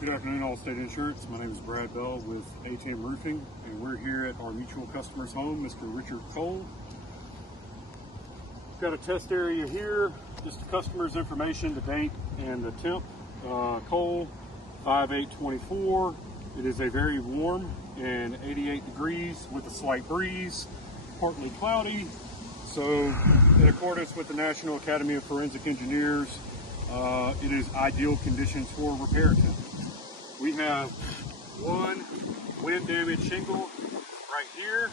Good afternoon, Allstate Insurance. My name is Brad Bell with ATM Roofing, and we're here at our mutual customer's home, Mr. Richard Cole. Got a test area here, just the customer's information, the date, and the temp. Cole, 5/8/24. It is a very warm and 88 degrees with a slight breeze, partly cloudy. So, in accordance with the National Academy of Forensic Engineers, it is ideal conditions for repair attempt. We have one wind damaged shingle right here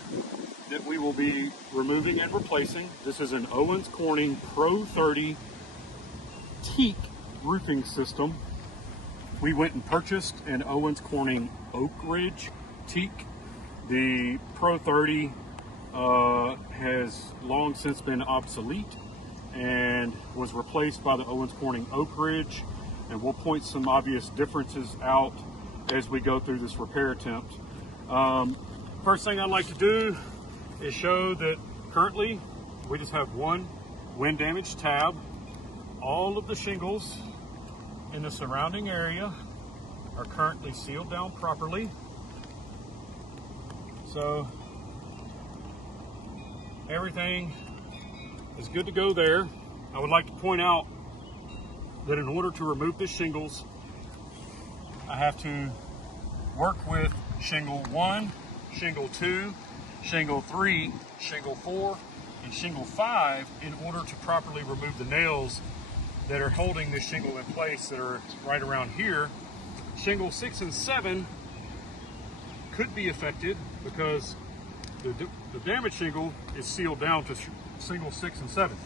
that we will be removing and replacing. This is an Owens Corning Pro 30 teak roofing system. We went and purchased an Owens Corning Oak Ridge teak. The Pro 30 has long since been obsolete and was replaced by the Owens Corning Oak Ridge, and we'll point some obvious differences out as we go through this repair attempt. First thing I'd like to do is show that currently we just have one wind damage tab. All of the shingles in the surrounding area are currently sealed down properly. So everything is good to go there. I would like to point out that in order to remove the shingles, I have to work with shingle 1, shingle 2, shingle 3, shingle 4, and shingle 5 in order to properly remove the nails that are holding this shingle in place that are right around here. Shingle 6 and 7 could be affected because the damaged shingle is sealed down to shingle 6 and 7.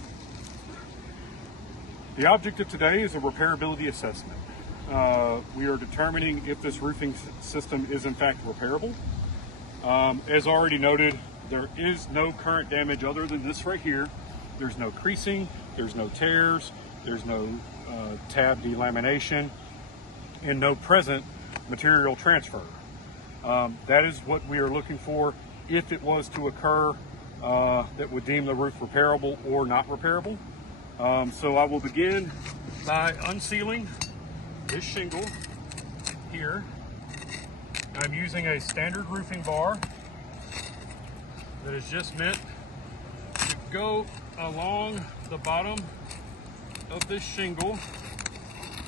The object of today is a repairability assessment. We are determining if this roofing system is in fact repairable. As already noted, there is no current damage other than this right here. There's no creasing, there's no tears, there's no tab delamination, and no present material transfer. That is what we are looking for if it was to occur that would deem the roof repairable or not repairable. So I will begin by unsealing this shingle here. I'm using a standard roofing bar that is just meant to go along the bottom of this shingle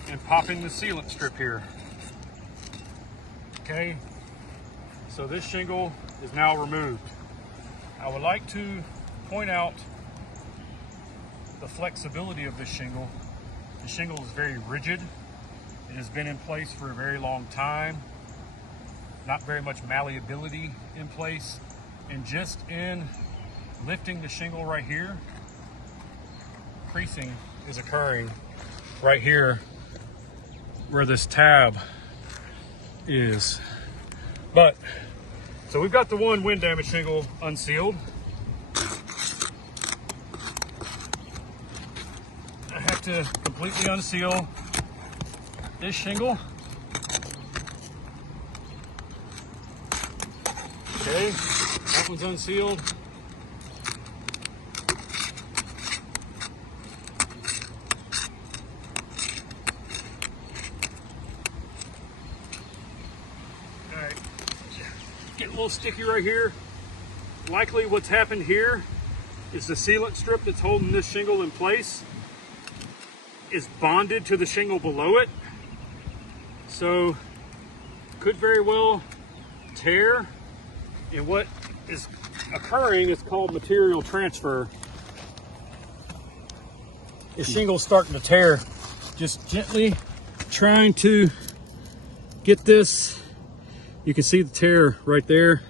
and popping the sealant strip here. Okay, so this shingle is now removed. I would like to point out the flexibility of this shingle. The shingle is very rigid. It has been in place for a very long time. Not very much malleability in place. And just in lifting the shingle right here, creasing is occurring right here where this tab is. But, so we've got the one wind damage shingle unsealed. I have to completely unseal this shingle. Okay, that one's unsealed. All right, getting a little sticky right here. Likely what's happened here is the sealant strip that's holding this shingle in place is bonded to the shingle below it. So could very well tear, and what is occurring is called material transfer. The shingle's starting to tear. Just gently trying to get this. You can see the tear right there.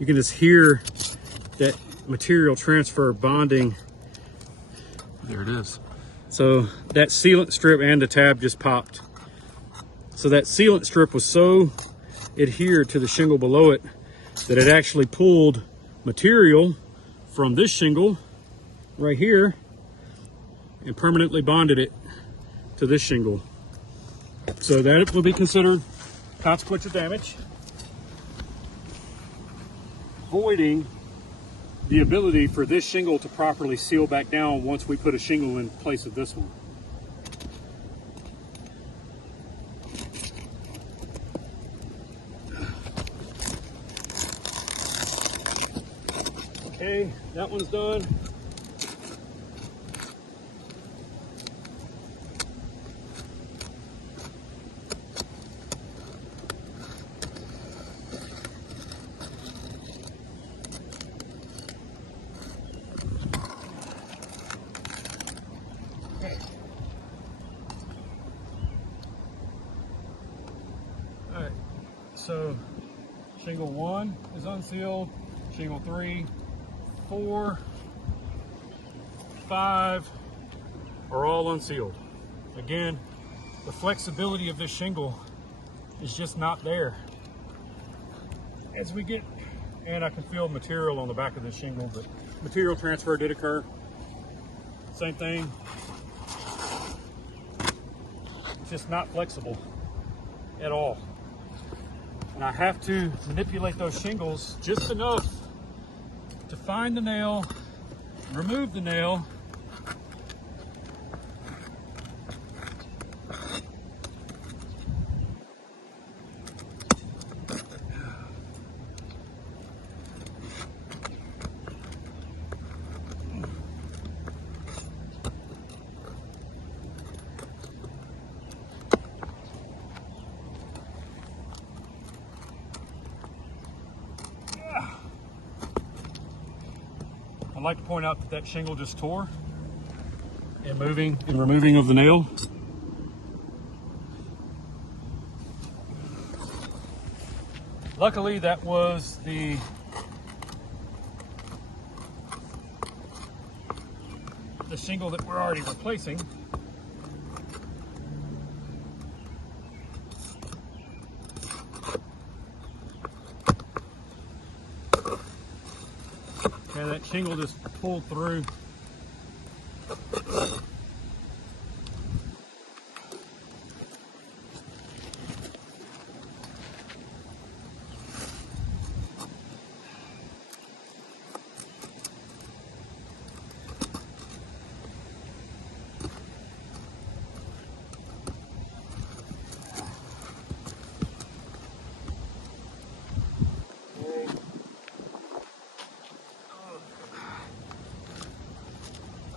You can just hear that material transfer bonding. There it is. So that sealant strip and the tab just popped. So that sealant strip was so adhered to the shingle below it that it actually pulled material from this shingle right here and permanently bonded it to this shingle. So that will be considered consequential damage, voiding the ability for this shingle to properly seal back down once we put a shingle in place of this one. Okay, that one's done. Okay. All right, so shingle 1 is unsealed, shingle 3, 4, 5 are all unsealed. Again, the flexibility of this shingle is just not there. As we get, and I can feel material on the back of this shingle, but material transfer did occur. Same thing. It's just not flexible at all. And I have to manipulate those shingles just enough to find the nail, remove the nail, I'd like to point out that that shingle just tore and removing of the nail. Luckily, that was the shingle that we're already replacing. And that shingle just pulled through.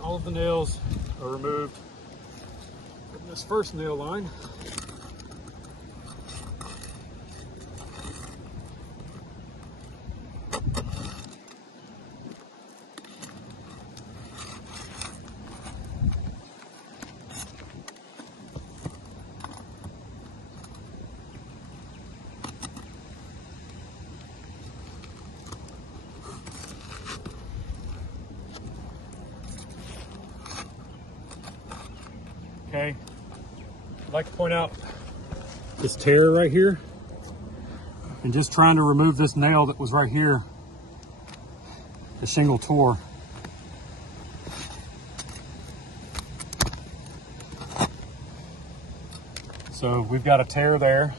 All of the nails are removed from this first nail line. Okay, I'd like to point out this tear right here, and just trying to remove this nail that was right here, the shingle tore. So we've got a tear there.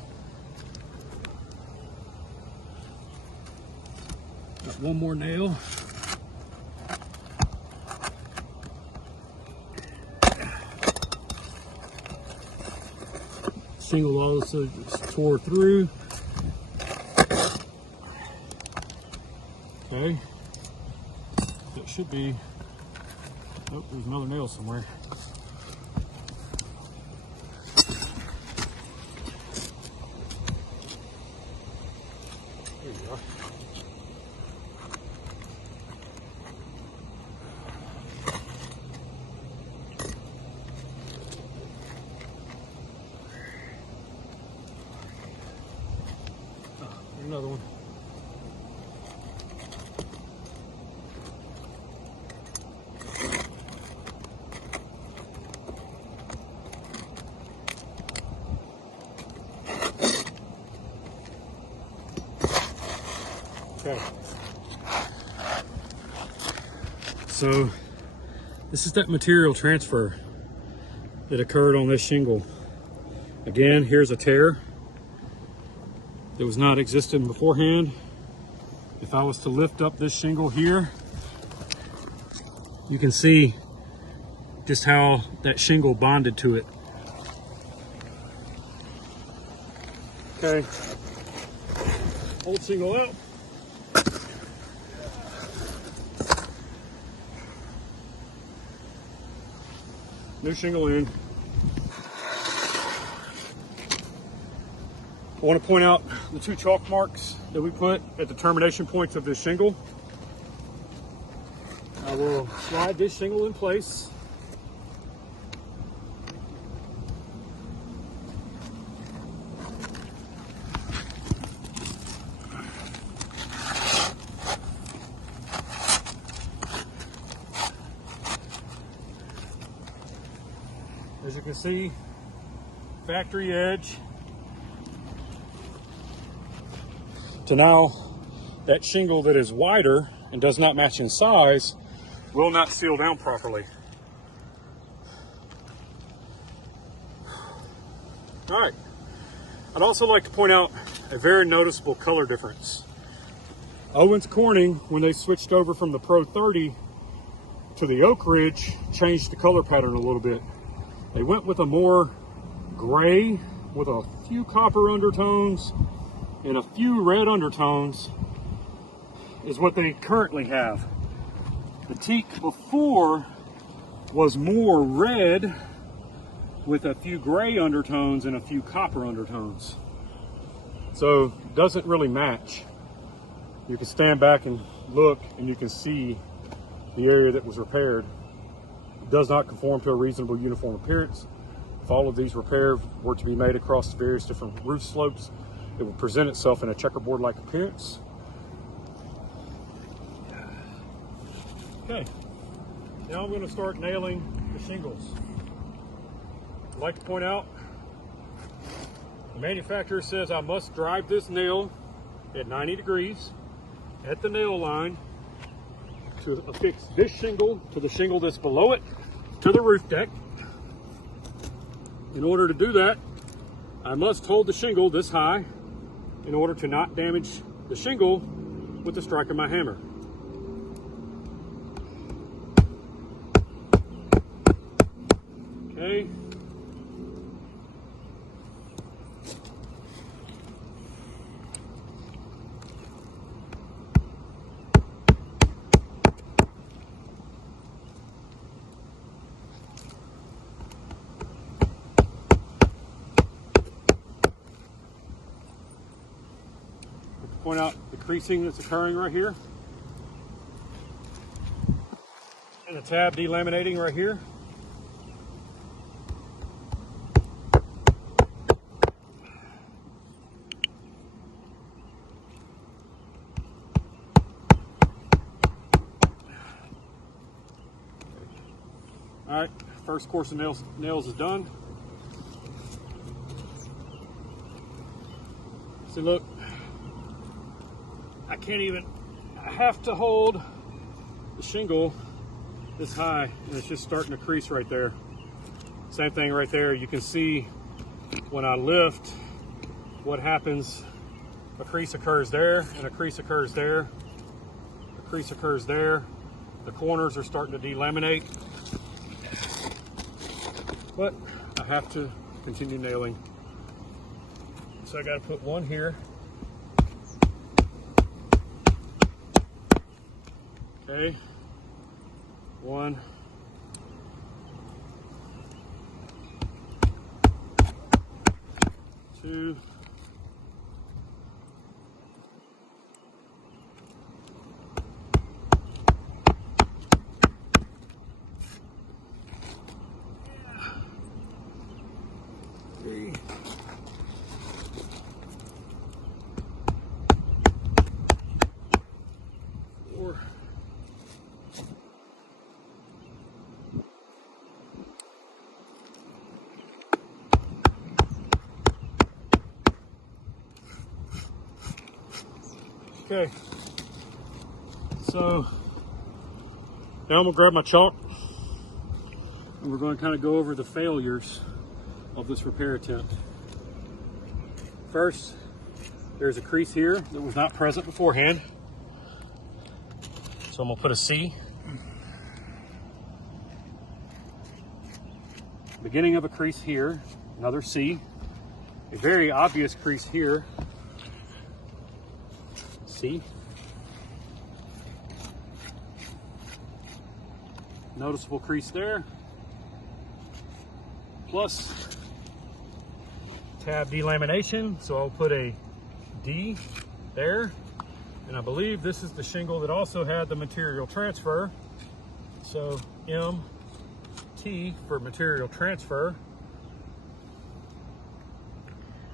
Got one more nail. Shingle also just tore through. Okay, that should be, oh, there's another nail somewhere. There you go. Another one. Okay. So this is that material transfer that occurred on this shingle. Again, here's a tear that was not existing beforehand. If I was to lift up this shingle here, you can see just how that shingle bonded to it. Okay, old shingle out. new shingle in. I want to point out the 2 chalk marks that we put at the termination points of this shingle. I will slide this shingle in place. As you can see, factory edge to now that shingle that is wider and does not match in size will not seal down properly. All right, I'd also like to point out a very noticeable color difference. Owens Corning, when they switched over from the Pro 30 to the Oak Ridge, changed the color pattern a little bit. They went with a more gray with a few copper undertones and a few red undertones is what they currently have. The teak before was more red with a few gray undertones and a few copper undertones. So it doesn't really match. You can stand back and look and you can see the area that was repaired. It does not conform to a reasonable uniform appearance. If all of these repairs were to be made across various different roof slopes, it will present itself in a checkerboard-like appearance. Okay, now I'm going to start nailing the shingles. I'd like to point out, the manufacturer says I must drive this nail at 90 degrees at the nail line to affix this shingle to the shingle that's below it to the roof deck. In order to do that, I must hold the shingle this high in order to not damage the shingle with the strike of my hammer. Okay. Point out the creasing that's occurring right here and the tab delaminating right here. All right, first course of nails is done. See, look, I can't even, I have to hold the shingle this high and it's just starting to crease right there. Same thing right there. You can see when I lift what happens. A crease occurs there and a crease occurs there. A crease occurs there. The corners are starting to delaminate. But I have to continue nailing. So I got to put one here. Okay, 1, 2, 3, 4. Okay, so now I'm going to grab my chalk and we're going to kind of go over the failures of this repair attempt. First, there's a crease here that was not present beforehand. So I'm going to put a C. Beginning of a crease here, another C. A very obvious crease here. C. Noticeable crease there. plus tab delamination. So I'll put a D there. And I believe this is the shingle that also had the material transfer. So MT for material transfer.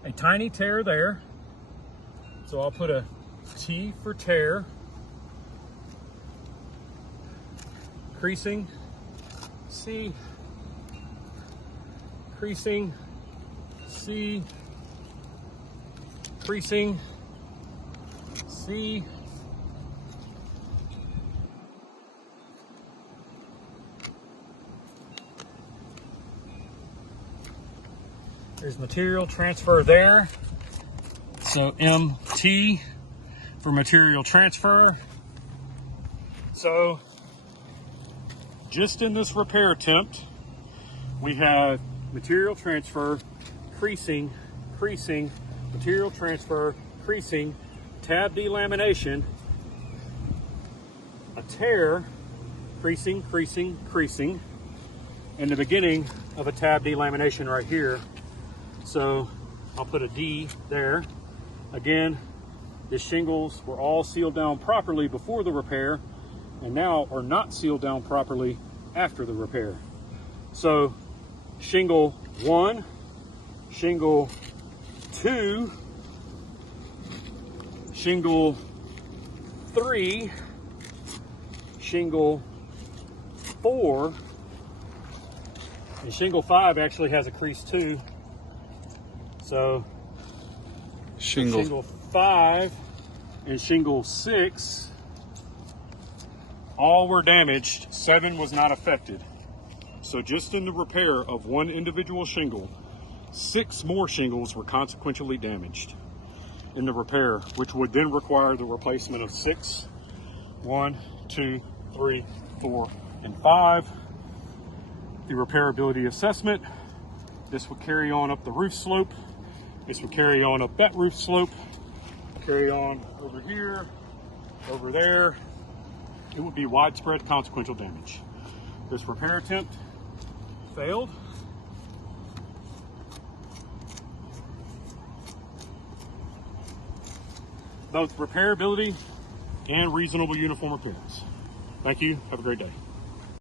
A tiny tear there. So I'll put a T for tear. Creasing, C. Creasing, C. Creasing, C. There's material transfer there. So MT for material transfer. So just in this repair attempt, we have material transfer, creasing, creasing, material transfer, creasing, tab delamination, a tear, creasing, creasing, creasing, and the beginning of a tab delamination right here. So I'll put a D there. Again, the shingles were all sealed down properly before the repair and now are not sealed down properly after the repair. So shingle 1, shingle 2, shingle 3, shingle 4, and shingle 5 actually has a crease too. So shingle 5 and shingle 6 all were damaged. 7 was not affected. So just in the repair of one individual shingle, 6 more shingles were consequentially damaged in the repair, which would then require the replacement of 6, 1, 2, 3, 4, and 5. The repairability assessment, this would carry on up the roof slope. This would carry on up that roof slope, carry on over here, over there. It would be widespread consequential damage. This repair attempt failed. Both repairability and reasonable uniform appearance. Thank you. Have a great day.